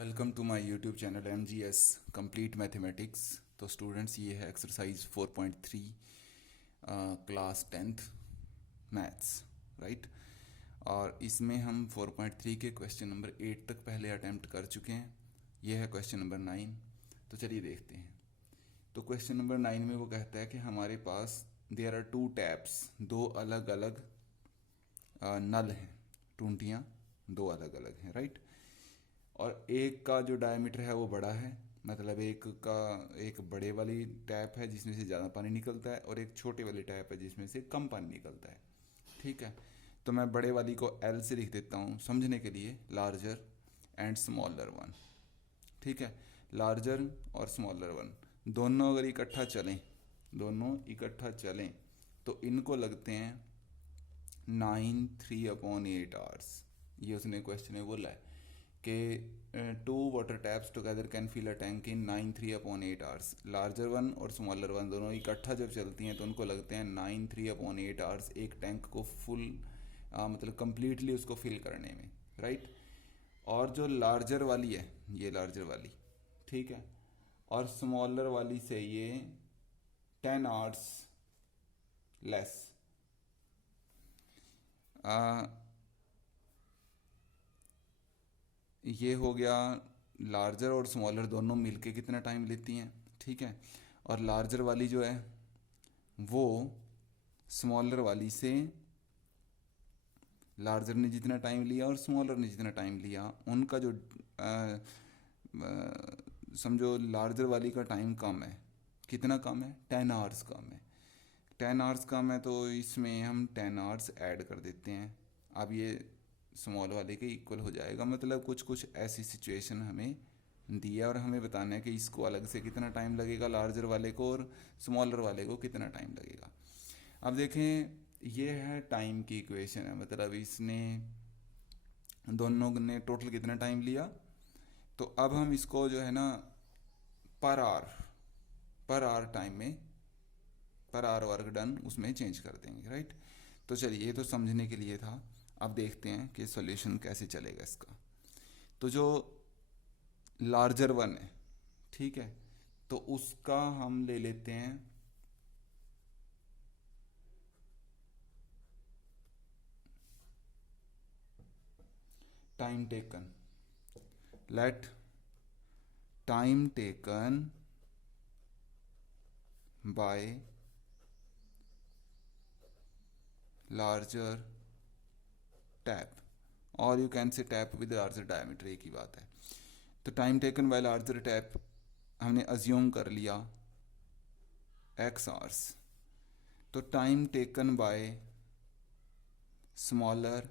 Welcome to my YouTube channel MGS complete mathematics. तो students, ये है exercise 4.3 class 10th maths, right. और इसमें हम 4.3 के क्वेश्चन नंबर 8 तक पहले अटैम्प्ट कर चुके हैं। ये है क्वेश्चन नंबर 9। तो चलिए देखते हैं। तो क्वेश्चन नंबर 9 में वो कहता है कि हमारे पास देयर आर टू टैप्स, दो अलग अलग नल हैं, टूंटियाँ दो अलग अलग हैं, राइट। और एक का जो डायमीटर है वो बड़ा है, मतलब एक बड़े वाली टैप है जिसमें से ज़्यादा पानी निकलता है, और एक छोटे वाली टैप है जिसमें से कम पानी निकलता है। ठीक है, तो मैं बड़े वाली को L से लिख देता हूँ समझने के लिए, लार्जर एंड स्मॉलर वन। ठीक है, लार्जर और स्मॉलर वन दोनों अगर इकट्ठा चलें तो इनको लगते हैं 9 3/8 आवर्स। ये उसने क्वेश्चन में बोला है कि two water taps together can fill a tank in 9 3/8 hours. Larger one और स्मॉलर वन दोनों इकट्ठा जब चलती हैं तो उनको लगते हैं 9 3/8 आवर्स एक टैंक को फुल मतलब कंप्लीटली उसको फिल करने में, राइट। और जो लार्जर वाली है, ये लार्जर वाली, ठीक है, और स्मॉलर वाली से ये 10 आवर्स लेस। ये हो गया लार्जर और स्मॉलर दोनों मिलके कितना टाइम लेती हैं, ठीक है। और लार्जर वाली जो है वो स्मॉलर वाली से, लार्जर ने जितना टाइम लिया और स्मॉलर ने जितना टाइम लिया, उनका जो समझो लार्जर वाली का टाइम कम है। कितना कम है? 10 आवर्स कम है। 10 आवर्स कम है तो इसमें हम 10 आवर्स ऐड कर देते हैं। अब ये स्मॉल वाले के इक्वल हो जाएगा, मतलब कुछ कुछ ऐसी सिचुएशन हमें दी है और हमें बताना है कि इसको अलग से कितना टाइम लगेगा, लार्जर वाले को, और स्मॉलर वाले को कितना टाइम लगेगा। अब देखें, ये है टाइम की इक्वेशन है, मतलब इसने दोनों ने टोटल कितना टाइम लिया। तो अब हम इसको जो है ना पर आवर टाइम में, पर आवर वर्क डन उसमें चेंज कर देंगे, राइट। तो चलिए, ये तो समझने के लिए था। अब देखते हैं कि सॉल्यूशन कैसे चलेगा इसका। तो जो लार्जर वन है, ठीक है, तो उसका हम ले लेते हैं time taken. Let time taken by larger tap, और you can say tap with larger diameter, एक ही बात है। तो time taken by larger tap हमने अज्यूम कर लिया x आवर्स। तो time taken by smaller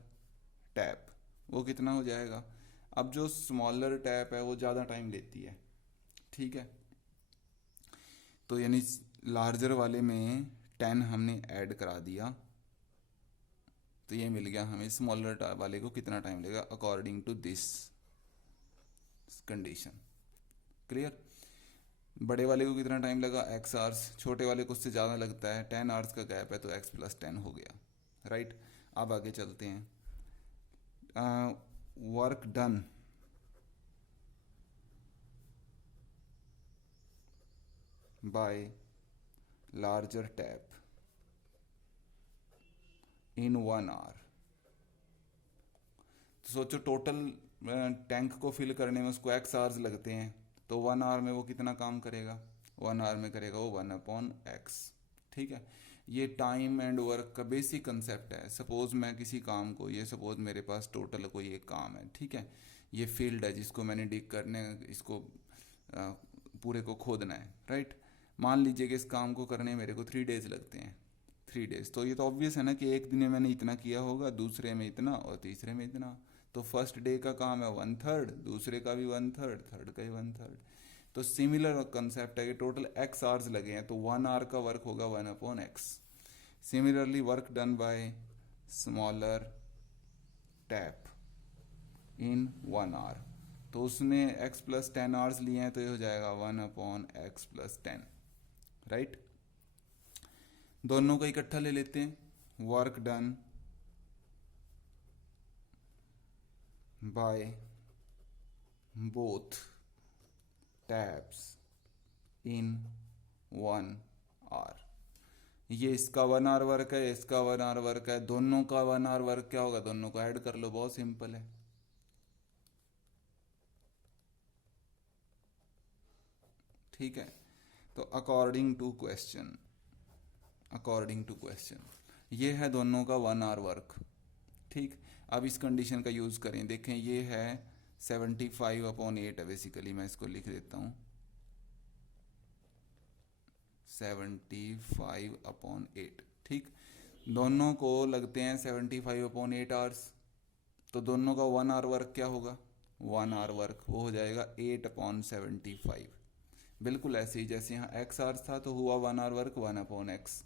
tap वो कितना हो जाएगा। अब जो स्मॉलर टैप है वो ज़्यादा टाइम लेती है, ठीक है। तो यानी लार्जर वाले में 10 हमने ऐड करा दिया, तो ये मिल गया हमें स्मॉलर वाले को कितना टाइम लगेगा according to this condition. Clear. बड़े वाले को कितना टाइम लगा, x आवर्स। छोटे वाले को उससे ज़्यादा लगता है, 10 आवर्स का गैप है, तो x + 10 हो गया, राइट। अब आगे चलते हैं। Work done by larger tap in 1 hour. तो सोचो टोटल टैंक को फिल करने में उसको x आवर्स लगते हैं, तो 1 आवर में वो कितना काम करेगा, 1 आवर में करेगा वो 1/x, ठीक है। ये टाइम एंड वर्क का बेसिक कंसेप्ट है। सपोज मैं किसी काम को, ये सपोज मेरे पास टोटल कोई एक काम है, ठीक है, ये फील्ड है जिसको मैंने डिग करने, इसको पूरे को खोदना है, राइट। मान लीजिए कि इस काम को करने मेरे को 3 डेज लगते हैं, 3 डेज। तो ये तो ऑब्वियस है ना कि एक दिन में मैंने इतना किया होगा, दूसरे में इतना, और तीसरे में इतना। तो फर्स्ट डे का काम है 1/3, दूसरे का भी 1/3, थर्ड का भी 1/3। तो सिमिलर कंसेप्ट है कि टोटल x आवर्स लगे हैं, तो 1 आवर का वर्क होगा 1/x। Similarly work done by smaller tap in 1 hour, तो उसने x + 10 आवर्स लिए हैं, तो ये हो जाएगा 1/x + 10, राइट। दोनों को इकट्ठा ले लेते हैं। Work done bye both tabs in 1 hour। ये इसका 1 आवर वर्क है, इसका 1 आवर वर्क है, दोनों का 1 आवर वर्क क्या होगा, दोनों को ऐड कर लो, बहुत सिंपल है। ठीक है, तो अकॉर्डिंग टू क्वेश्चन ये है दोनों का 1 आवर वर्क। ठीक, अब इस कंडीशन का यूज़ करें, देखें ये है 75/8 है, बेसिकली मैं इसको लिख देता हूँ 75/8। ठीक, दोनों को लगते हैं 75/8 आवर्स, तो दोनों का 1 आवर वर्क क्या होगा, 1 आवर वर्क वो हो जाएगा 8/75। बिल्कुल ऐसे ही जैसे यहाँ x आवर्स था तो हुआ 1 आवर वर्क 1/x।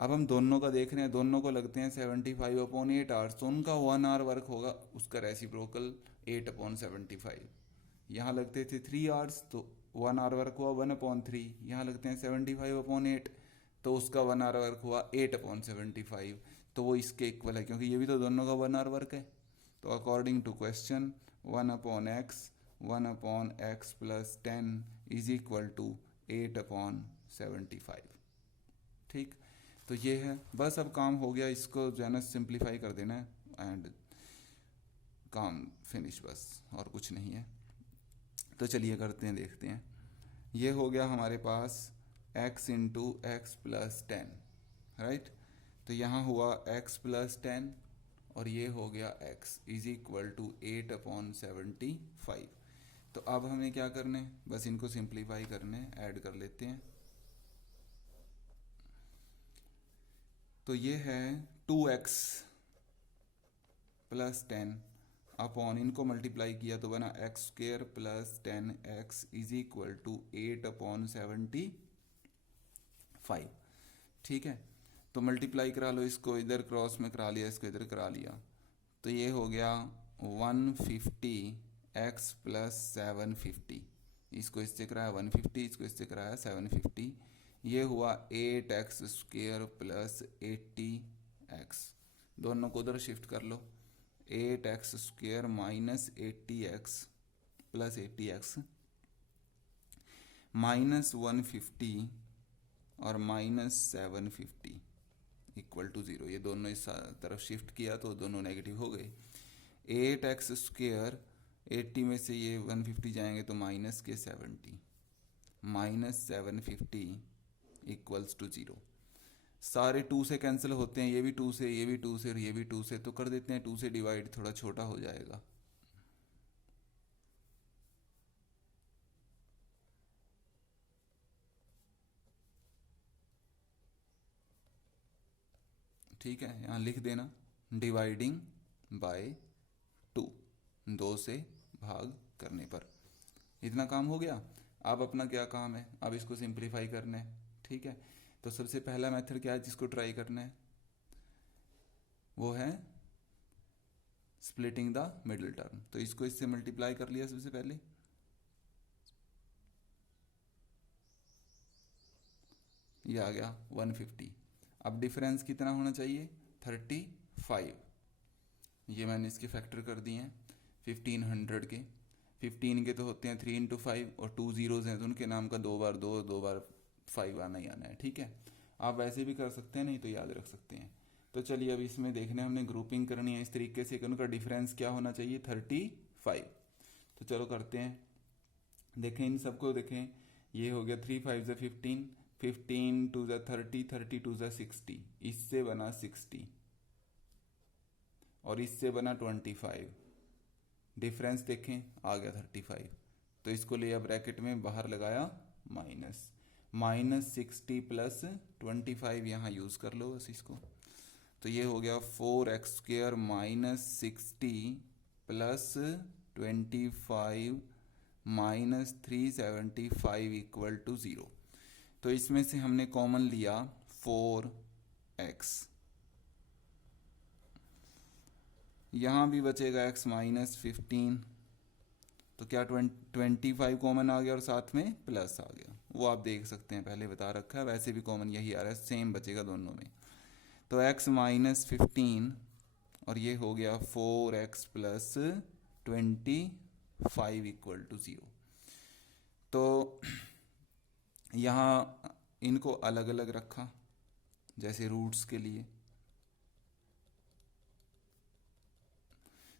अब हम दोनों का देख रहे हैं, दोनों को लगते हैं 75/8 आवर्स, तो उनका 1 आवर वर्क होगा उसका रेसिप्रोकल 8/75। यहाँ लगते थे 3 आवर्स तो 1 आवर वर्क हुआ 1/3। यहाँ लगते हैं 75/8 तो उसका 1 आवर वर्क हुआ 8/75, तो वो इसके इक्वल है क्योंकि ये भी तो दोनों का 1 आवर वर्क है। तो according to question 1/x plus 10 is equal to 8/75। ठीक, तो ये है, बस अब काम हो गया, इसको जो है ना सिंप्लीफाई कर देना है एंड काम फिनिश, बस और कुछ नहीं है। तो चलिए करते हैं, देखते हैं। ये हो गया हमारे पास x into x plus 10, right. तो यहाँ हुआ x प्लस 10 और ये हो गया x इज इक्वल टू 8/75। तो अब हमें क्या करना है, बस इनको सिंप्लीफाई करना है, ऐड कर लेते हैं। तो ये है 2x प्लस 10 अपॉन, इनको मल्टीप्लाई किया तो बना x² plus 10x is equal to 8/75। ठीक है, तो मल्टीप्लाई करा लो, इसको इधर क्रॉस में करा लिया, इसको इधर करा लिया, तो ये हो गया 150x प्लस 750। इसको इससे कराया 150, इसको इससे कराया 750, ये हुआ 8x² प्लस 80x। दोनों को उधर शिफ्ट कर लो, 8x² minus 80x plus 80x minus 150 और माइनस 750 इक्वल टू 0। ये दोनों इस तरफ शिफ्ट किया तो दोनों नेगेटिव हो गए। 8x², 80 में से ये 150 जाएंगे तो माइनस के 70, माइनस 750 इक्वल्स टू 0। सारे 2 से कैंसिल होते हैं, ये भी 2 से, ये भी 2 से और ये भी 2 से, तो कर देते हैं 2 से डिवाइड, थोड़ा छोटा हो जाएगा। ठीक है, यहाँ लिख देना डिवाइडिंग बाय 2, 2 से भाग करने पर। इतना काम हो गया। अब अपना क्या काम है, अब इसको सिंप्लीफाई करना है। ठीक है, तो सबसे पहला मेथड क्या है जिसको ट्राई करना है, वो है स्प्लिटिंग द मिडिल टर्म। तो इसको इससे मल्टीप्लाई कर लिया सबसे पहले, ये आ गया 150। अब डिफरेंस कितना होना चाहिए, 35। ये मैंने इसके फैक्टर कर दिए हैं 1500 के। 15 के तो होते हैं 3 × 5 और 2 zeros हैं तो उनके नाम का 2 बार 2, 2 बार 5 आना ही आना है। ठीक है, आप वैसे भी कर सकते हैं, नहीं तो याद रख सकते हैं। तो चलिए अब इसमें देखने हमने ग्रुपिंग करनी है इस तरीके से कि उनका डिफरेंस क्या होना चाहिए, 35। तो चलो करते हैं, देखें इन सबको, देखें ये हो गया 3 5 15, 15 2 30, 30 2 60, इससे बना 60 और इससे बना 25। डिफरेंस देखें आ गया 35, तो इसको लिया ब्रैकेट में, बाहर लगाया माइनस 60 प्लस 25, यहाँ यूज़ कर लो बस इसको। तो ये हो गया 4x² minus 60 plus 25 minus 375 equal to 0। तो इसमें से हमने कॉमन लिया 4x, यहाँ भी बचेगा x माइनस 15, तो क्या 25 कॉमन आ गया और साथ में प्लस आ गया, वो आप देख सकते हैं, पहले बता रखा है, वैसे भी कॉमन यही आ रहा है, सेम बचेगा दोनों में। तो x माइनस 15 और ये हो गया 4x प्लस 25। 5 equal to 0। तो यहाँ इनको अलग अलग रखा जैसे रूट्स के लिए,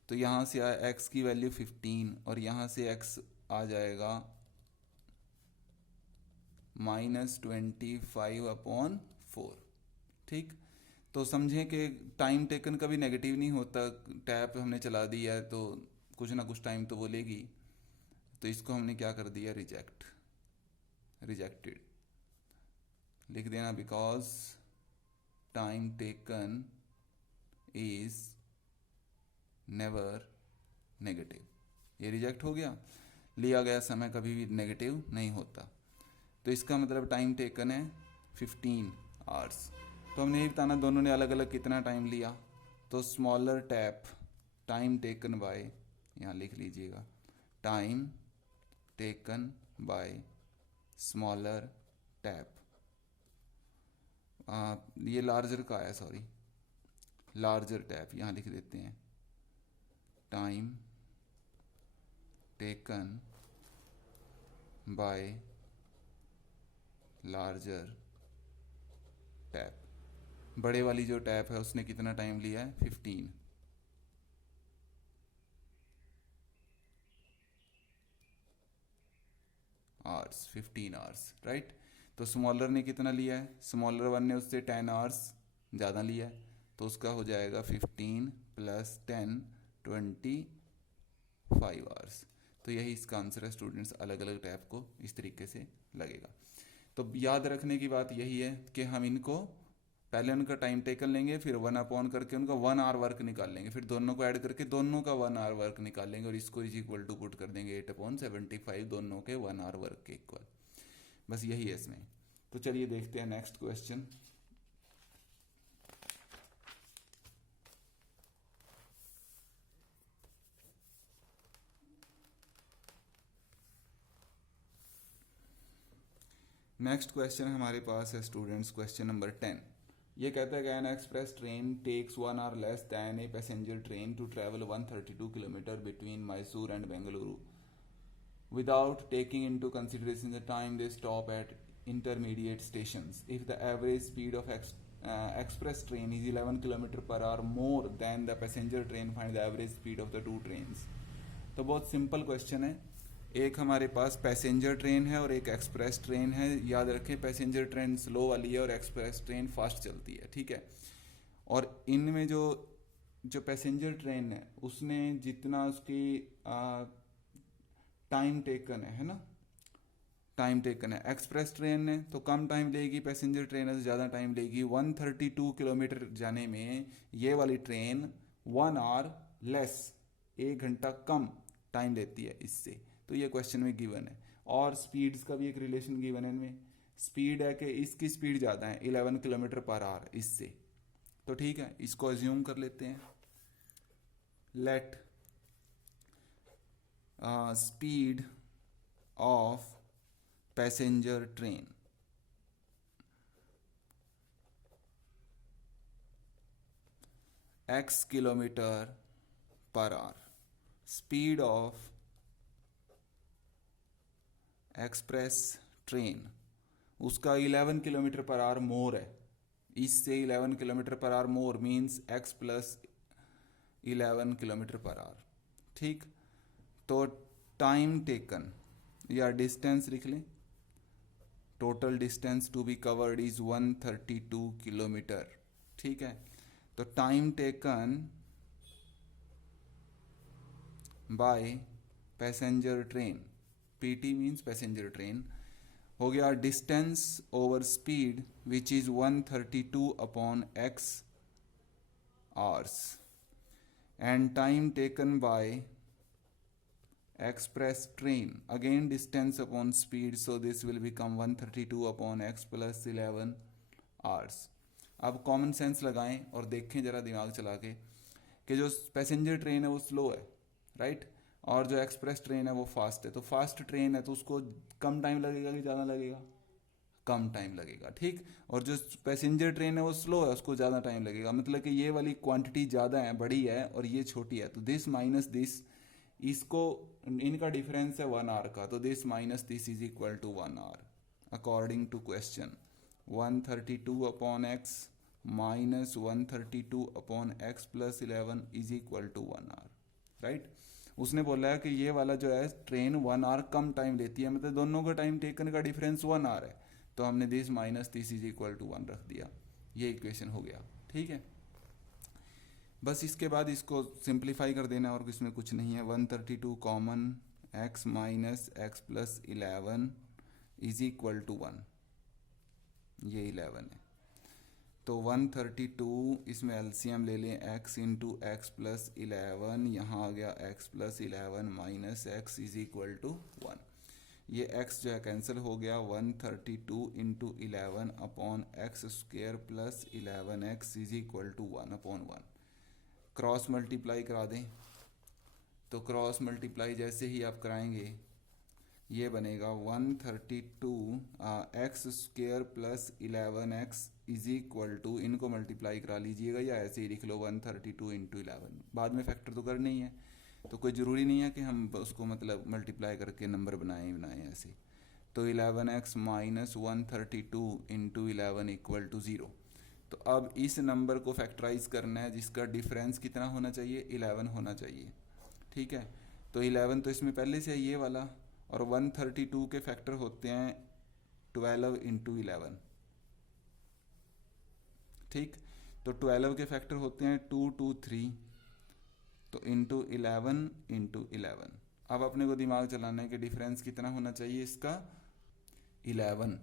तो यहाँ से आया x की वैल्यू 15 और यहाँ से x आ जाएगा -25/4। ठीक, तो समझें कि टाइम टेकन कभी नेगेटिव नहीं होता। टैप हमने चला दिया है तो कुछ ना कुछ टाइम तो वो लेगी, तो इसको हमने क्या कर दिया, रिजेक्टेड लिख देना, because time taken is never negative. ये रिजेक्ट हो गया, लिया गया समय कभी भी नेगेटिव नहीं होता। तो इसका मतलब टाइम टेकन है 15 आवर्स। तो हमने ये बताना दोनों ने अलग अलग कितना टाइम लिया। तो smaller tap time taken bye, यहाँ लिख लीजिएगा, time taken by smaller tap. ये लार्जर का है, सॉरी, लार्जर टैप यहाँ लिख देते हैं, time taken by larger tap. बड़े वाली जो टैप है उसने कितना टाइम लिया है, 15 आवर्स, 15 आवर्स, राइट। तो स्मॉलर ने कितना लिया है, स्मॉलर वन ने उससे 10 आवर्स ज़्यादा लिया है, तो उसका हो जाएगा 15 + 10 25 आवर्स। तो यही इसका आंसर है स्टूडेंट्स, अलग अलग टैप को इस तरीके से लगेगा। तो याद रखने की बात यही है कि हम इनको पहले उनका टाइम टेकन लेंगे, फिर 1 करके उनका 1 आवर वर्क निकाल लेंगे, फिर दोनों को ऐड करके दोनों का 1 आवर वर्क निकालेंगे और इसको इज इक्वल टू पुट कर देंगे 8/75 दोनों के 1 आवर वर्क के इक्वल। बस यही है इसमें। तो चलिए देखते हैं नेक्स्ट क्वेश्चन। नेक्स्ट क्वेश्चन हमारे पास है स्टूडेंट्स, क्वेश्चन नंबर 10। ये कहता है कि an express train takes 1 hour less than a passenger train to travel 132 kilometre between Mysore and Bengaluru without taking into consideration the time they stop at intermediate stations. If the average speed of express train is 11 km per hour more than the passenger train, find the average speed of the two trains. तो बहुत simple question है। एक हमारे पास passenger train है और एक express train है। याद रखें पैसेंजर ट्रेन स्लो वाली है और एक्सप्रेस ट्रेन फास्ट चलती है, ठीक है। और इनमें जो पैसेंजर ट्रेन है उसने जितना उसकी टाइम टेकन है ना, टाइम टेकन है, एक्सप्रेस ट्रेन ने तो कम टाइम लेगी, पैसेंजर ट्रेन से ज़्यादा टाइम लेगी। 132 किलोमीटर जाने में ये वाली ट्रेन 1 आवर लेस, 1 घंटा कम टाइम लेती है इससे। तो ये क्वेश्चन में गिवन है। और स्पीड्स का भी एक रिलेशन गिवन है इनमें। स्पीड है कि इसकी स्पीड ज़्यादा है 11 किलोमीटर पर आवर इससे, तो ठीक है, इसको अज्यूम कर लेते हैं। Let speed of passenger train x kilometre per our, speed of express train उसका 11 किलोमीटर पर आवर मोर है इससे। 11 kilometre per hour more means x + 11 kilometre per hour, ठीक। तो टाइम टेकन या डिस्टेंस लिख लें, total distance to be covered is 132 kilometre, ठीक है। तो time taken by passenger train, PT means passenger train, हो गया distance over speed which is 132/x hours, and time taken by express train again distance upon speed, so this will become 132/x + 11 hours. अब common sense लगाएं और देखें जरा दिमाग चला के कि जो पैसेंजर ट्रेन है वो स्लो है, राइट, और जो एक्सप्रेस ट्रेन है वो फास्ट है। तो फास्ट ट्रेन है तो उसको कम टाइम लगेगा कि ज़्यादा लगेगा, कम टाइम लगेगा, ठीक। और जो पैसेंजर ट्रेन है वो स्लो है उसको ज़्यादा टाइम लगेगा। मतलब कि ये वाली क्वांटिटी ज़्यादा है, बड़ी है, और ये छोटी है, तो दिस माइनस दिस इसको, इनका डिफरेंस है 1 आवर का, तो this minus this is equal to 1 hour according to question. 132 upon x minus 132 upon x plus 11 is equal to 1 hour, right. उसने बोला है कि ये वाला जो है ट्रेन 1 आवर कम टाइम लेती है, मतलब दोनों का टाइम टेकन का डिफरेंस 1 आवर है, तो हमने this minus this is equal to 1 रख दिया। ये इक्वेशन हो गया, ठीक है। बस इसके बाद इसको सिंप्लीफाई कर देना और इसमें कुछ नहीं है। 132 common, x minus x plus 11 is equal to 1, ये 11 है। तो 132 इसमें एलसीएम ले लें, x इंटू एक्स प्लस 11, यहाँ आ गया x plus 11 minus x is equal to 1। ये x जो है कैंसिल हो गया। 132 into 11 upon x square plus 11x is equal to 1 upon 1। Cross multiply करा दें, तो क्रॉस मल्टीप्लाई जैसे ही आप कराएंगे ये बनेगा 132 x square plus 11x is equal to, इनको मल्टीप्लाई करा लीजिएगा या ऐसे ही लिख लो 132 इंटू 11, बाद में फैक्टर तो करना ही है, तो कोई ज़रूरी नहीं है कि हम उसको मतलब मल्टीप्लाई करके नंबर बनाएं ऐसे। तो 11x minus 132 into 11 equal to 0। तो अब इस नंबर को फैक्टराइज करना है जिसका डिफरेंस कितना होना चाहिए, 11 होना चाहिए, ठीक है। तो 11 तो इसमें पहले से है ये वाला, और 132 के फैक्टर होते हैं 12 इंटू 11, ठीक। तो 12 के फैक्टर होते हैं 2 2 3, तो इंटू 11 इंटू 11। अब अपने को दिमाग चलाना है कि डिफरेंस कितना होना चाहिए इसका, 11।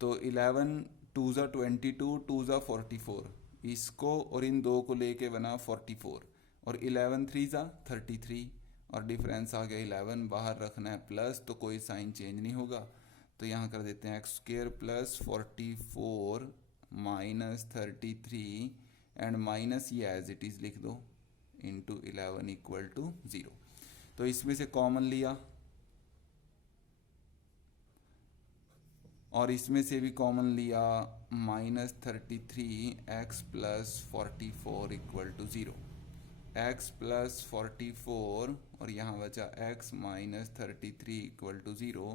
तो 11 2 ज़ा 22, 2 ज़ा 44, इसको और इन दो को लेके बना 44, और 11 3 ज़ा 33, और डिफरेंस आ गया 11, बाहर रखना है प्लस, तो कोई साइन चेंज नहीं होगा, तो यहाँ कर देते हैं x square plus 44 minus 33 and minus ये एज इट इज़ लिख दो इंटू 11 इक्वल टू 0। तो इसमें से कॉमन लिया और इसमें से भी कॉमन लिया, minus 33 x plus 44 equal to 0, x plus 44 और यहाँ बचा x minus 33 equal to 0,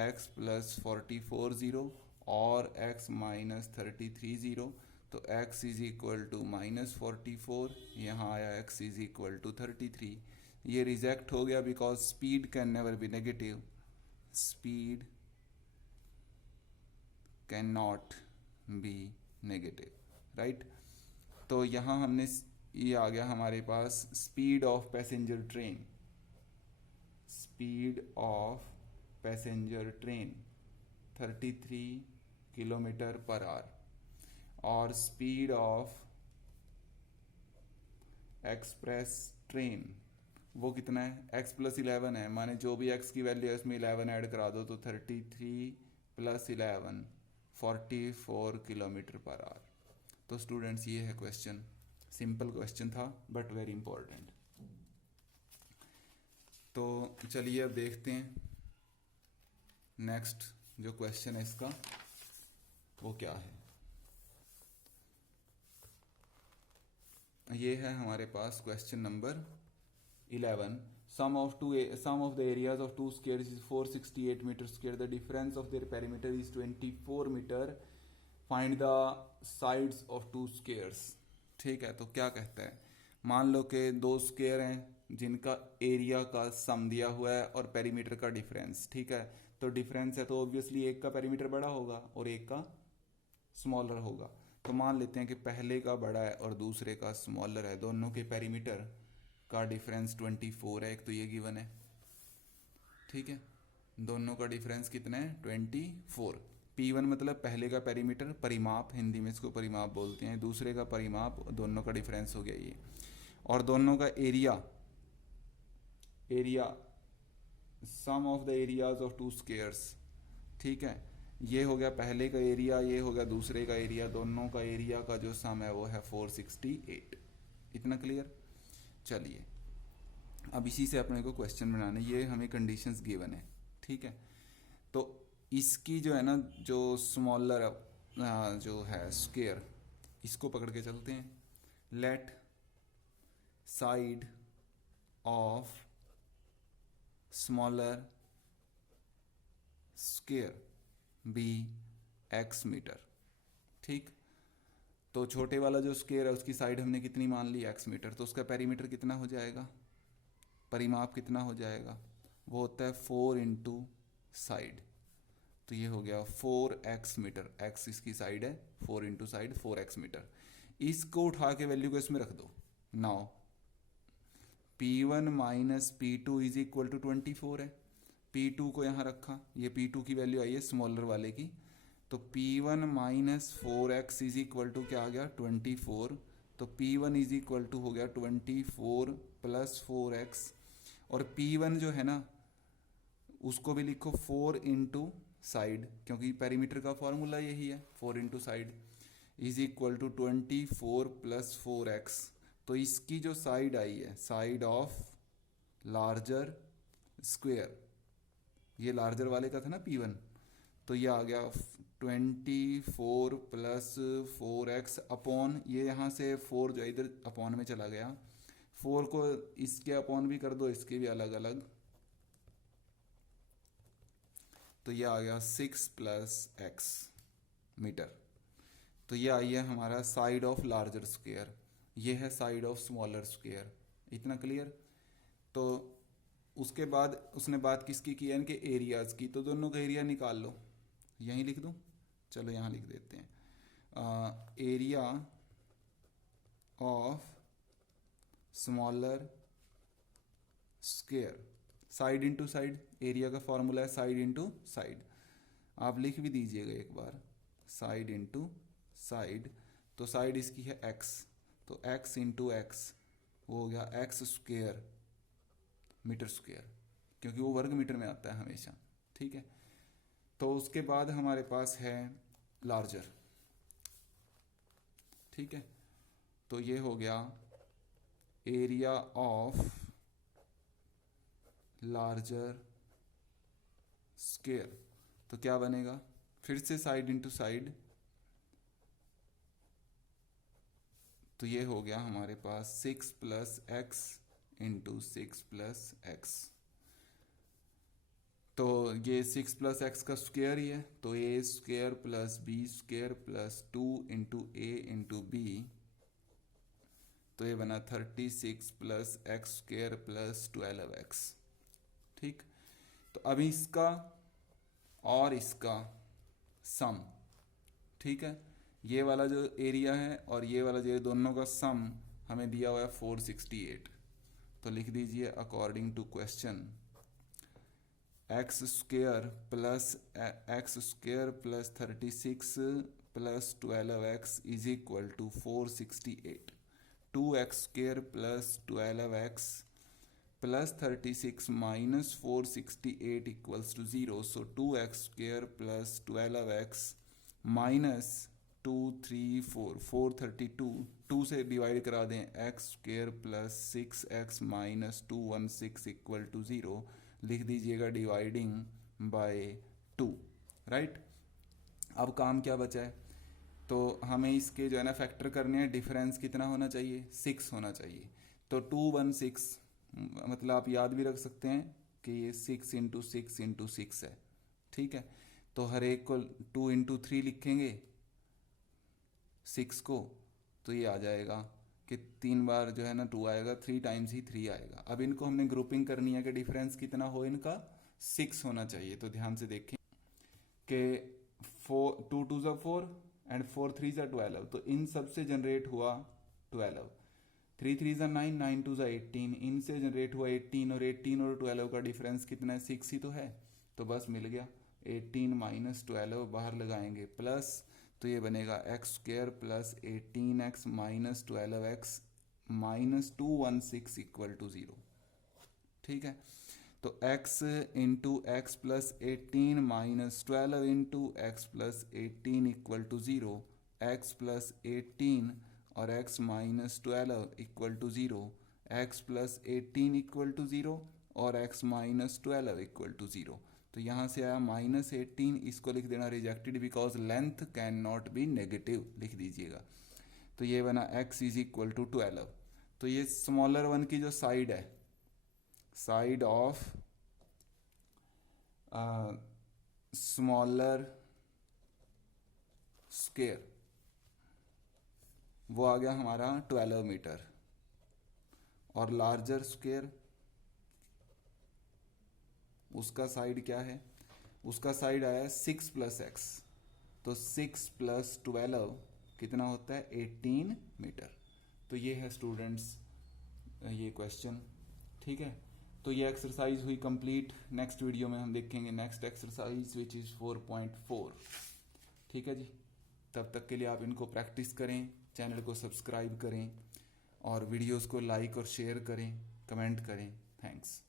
x plus 44 0 और x माइनस 33 0, तो x is equal to minus 44, यहाँ आया x इज इक्वल टू 33। ये रिजेक्ट हो गया because speed can never be negative, speed can not be negative, right. तो यहाँ हमने ये आ गया हमारे पास speed of passenger train, speed of passenger train 33 kilometre per hour, और स्पीड ऑफ एक्सप्रेस ट्रेन वो कितना है, x प्लस 11 है, माने जो भी x की वैल्यू है उसमें 11 ऐड करा दो, तो 33 प्लस 11 44 किलोमीटर पर आवर। तो स्टूडेंट्स ये है क्वेश्चन, सिंपल क्वेश्चन था बट वेरी इंपॉर्टेंट। तो चलिए अब देखते हैं नेक्स्ट जो क्वेश्चन है इसका वो क्या है। ये है हमारे पास question number 11। Sum of the areas of two squares is 468 meter square. The difference of their perimeter is 24 meter. Find the sides of two squares. ठीक है, तो क्या कहता है, मान लो कि दो स्क्वायर हैं जिनका एरिया का सम दिया हुआ है और पेरीमीटर का डिफरेंस, ठीक है। तो डिफरेंस है तो ऑब्वियसली एक का पेरीमीटर बड़ा होगा और एक का स्मॉलर होगा। तो मान लेते हैं कि पहले का बड़ा है और दूसरे का स्मॉलर है, दोनों के पेरीमीटर का डिफरेंस 24 है, एक तो ये गिवन है, ठीक है। दोनों का डिफरेंस कितना है 24। P1 मतलब पहले का पेरीमीटर, परिमाप, हिंदी में इसको परिमाप बोलते हैं, दूसरे का परिमाप, दोनों का डिफरेंस हो गया ये। और दोनों का area sum of the areas of two squares, ठीक है। ये हो गया पहले का एरिया, ये हो गया दूसरे का एरिया, दोनों का एरिया का जो सम है वो है 468। इतना क्लियर। चलिए अब इसी से अपने को क्वेश्चन बनाने, ये हमें कंडीशंस गिवन है, ठीक है। तो इसकी जो है ना, जो स्मॉलर जो है स्क्वायर, इसको पकड़ के चलते हैं। Let side of smaller square be x metre. ठीक, तो छोटे वाला जो स्क्वायर है उसकी साइड हमने कितनी मान ली, एक्स मीटर, तो उसका पेरीमीटर कितना हो जाएगा, परिमाप कितना हो जाएगा, वो होता है 4 इंटू साइड। तो ये हो गया 4x मीटर, x इसकी साइड है, 4 इंटू साइड 4x मीटर। इसको उठा के वैल्यू को इसमें रख दो। Now P1 minus P2 is equal to 24 है। P2 को यहाँ रखा, ये P2 की वैल्यू आई है स्मॉलर वाले की, तो P1 minus 4x is equal to क्या आ गया 24। तो P1 इज इक्वल टू हो गया 24 प्लस 4x, और P1 जो है ना उसको भी लिखो 4 इंटू साइड, क्योंकि पेरीमीटर का फॉर्मूला यही है 4 into side, is equal to 24 plus 4x। तो इसकी जो साइड आई है, साइड ऑफ लार्जर स्क्वायर, ये लार्जर वाले का था ना P1, तो ये आ गया 24 प्लस 4x अपॉन, ये यहाँ से 4 जो इधर अपॉन में चला गया, 4 को इसके अपॉन भी कर दो, इसके भी अलग अलग, तो ये आ गया 6 प्लस x मीटर। तो ये आई है हमारा साइड ऑफ लार्जर स्क्वायर, ये है साइड ऑफ स्मॉलर स्क्वायर। इतना क्लियर। तो उसके बाद उसने बात किसकी की है, इनके एरियाज़ की, तो दोनों का एरिया निकाल लो। यहीं लिख दूँ, चलो यहाँ लिख देते हैं, area of smaller square, side into side, area का फॉर्मूला है साइड इंटू साइड, आप लिख भी दीजिएगा एक बार, साइड इंटू साइड। तो साइड इसकी है x, तो x इंटू एक्स वो हो गया x स्क्वायर मीटर स्क्वायर, क्योंकि वो वर्ग मीटर में आता है हमेशा। ठीक है, तो उसके बाद हमारे पास है लार्जर। ठीक है, तो ये हो गया एरिया ऑफ लार्जर स्क्वायर। तो क्या बनेगा, फिर से साइड इंटू साइड, तो ये हो गया हमारे पास 6 plus x into 6 plus x. तो ये 6 प्लस एक्स का स्क्वायर ही है, तो a square plus b square plus 2 into a into b, तो ये बना 36 plus x square plus 12x। ठीक, तो अभी इसका और इसका सम, ठीक है, ये वाला जो एरिया है और ये वाला जो दोनों का सम हमें दिया हुआ है 468। तो लिख दीजिए according to question x square plus 36 plus 12x is equal to 468। 2x square plus 12x plus 36 minus 468 equals to 0। So 2x square plus 12x minus 2 3 4 432, 2 से डिवाइड करा दें, x square plus 6x minus 216 equal to 0, लिख दीजिएगा dividing by 2। Right, अब काम क्या बचा है, तो हमें इसके जो है ना फैक्टर करने हैं, डिफरेंस कितना होना चाहिए, 6 होना चाहिए। तो 216 मतलब आप याद भी रख सकते हैं कि ये 6 इंटू 6 इंटू 6 है। ठीक है, तो हर एक को 2 इंटू 3 लिखेंगे 6 को, तो ये आ जाएगा कि 3 बार जो है ना 2 आएगा, 3 टाइम्स ही 3 आएगा। अब इनको हमने ग्रुपिंग करनी है कि डिफरेंस कितना हो, इनका 6 होना चाहिए। तो ध्यान से देखें कि 2 2 ज़ा 4 एंड 4 3 ज़ा 12, तो इन सब से जनरेट हुआ 12, 3 3 ज़ा 9, 9 2 ज़ा 18, इनसे जनरेट हुआ 18, और 18 और 12 का डिफरेंस कितना है, 6 ही तो है। तो बस मिल गया, 18 माइनस 12 बाहर लगाएंगे प्लस, तो ये बनेगा x square plus 18x minus 12x minus 216 equal to 0। ठीक है, तो x into x plus 18 minus 12 into x plus 18 equal to 0, x plus 18 और x minus 12 equal to 0, x plus 18 equal to 0 और x माइनस 12 इक्वल टू 0। तो यहाँ से आया -18, इसको लिख देना rejected because length can not be negative, लिख दीजिएगा। तो ये बना x इज इक्वल टू 12। तो ये स्मॉलर वन की जो साइड है, साइड ऑफ स्मॉलर स्क्वायर, वो आ गया हमारा 12 मीटर, और लार्जर स्क्वायर उसका साइड क्या है, उसका साइड आया 6 + x, तो 6 + 12 कितना होता है 18 मीटर। तो ये है स्टूडेंट्स ये क्वेश्चन, ठीक है। तो ये एक्सरसाइज हुई कंप्लीट। नेक्स्ट वीडियो में हम देखेंगे नेक्स्ट एक्सरसाइज विच इज़ 4.4, ठीक है जी। तब तक के लिए आप इनको प्रैक्टिस करें, चैनल को सब्सक्राइब करें और वीडियोस को लाइक और शेयर करें, कमेंट करें। थैंक्स।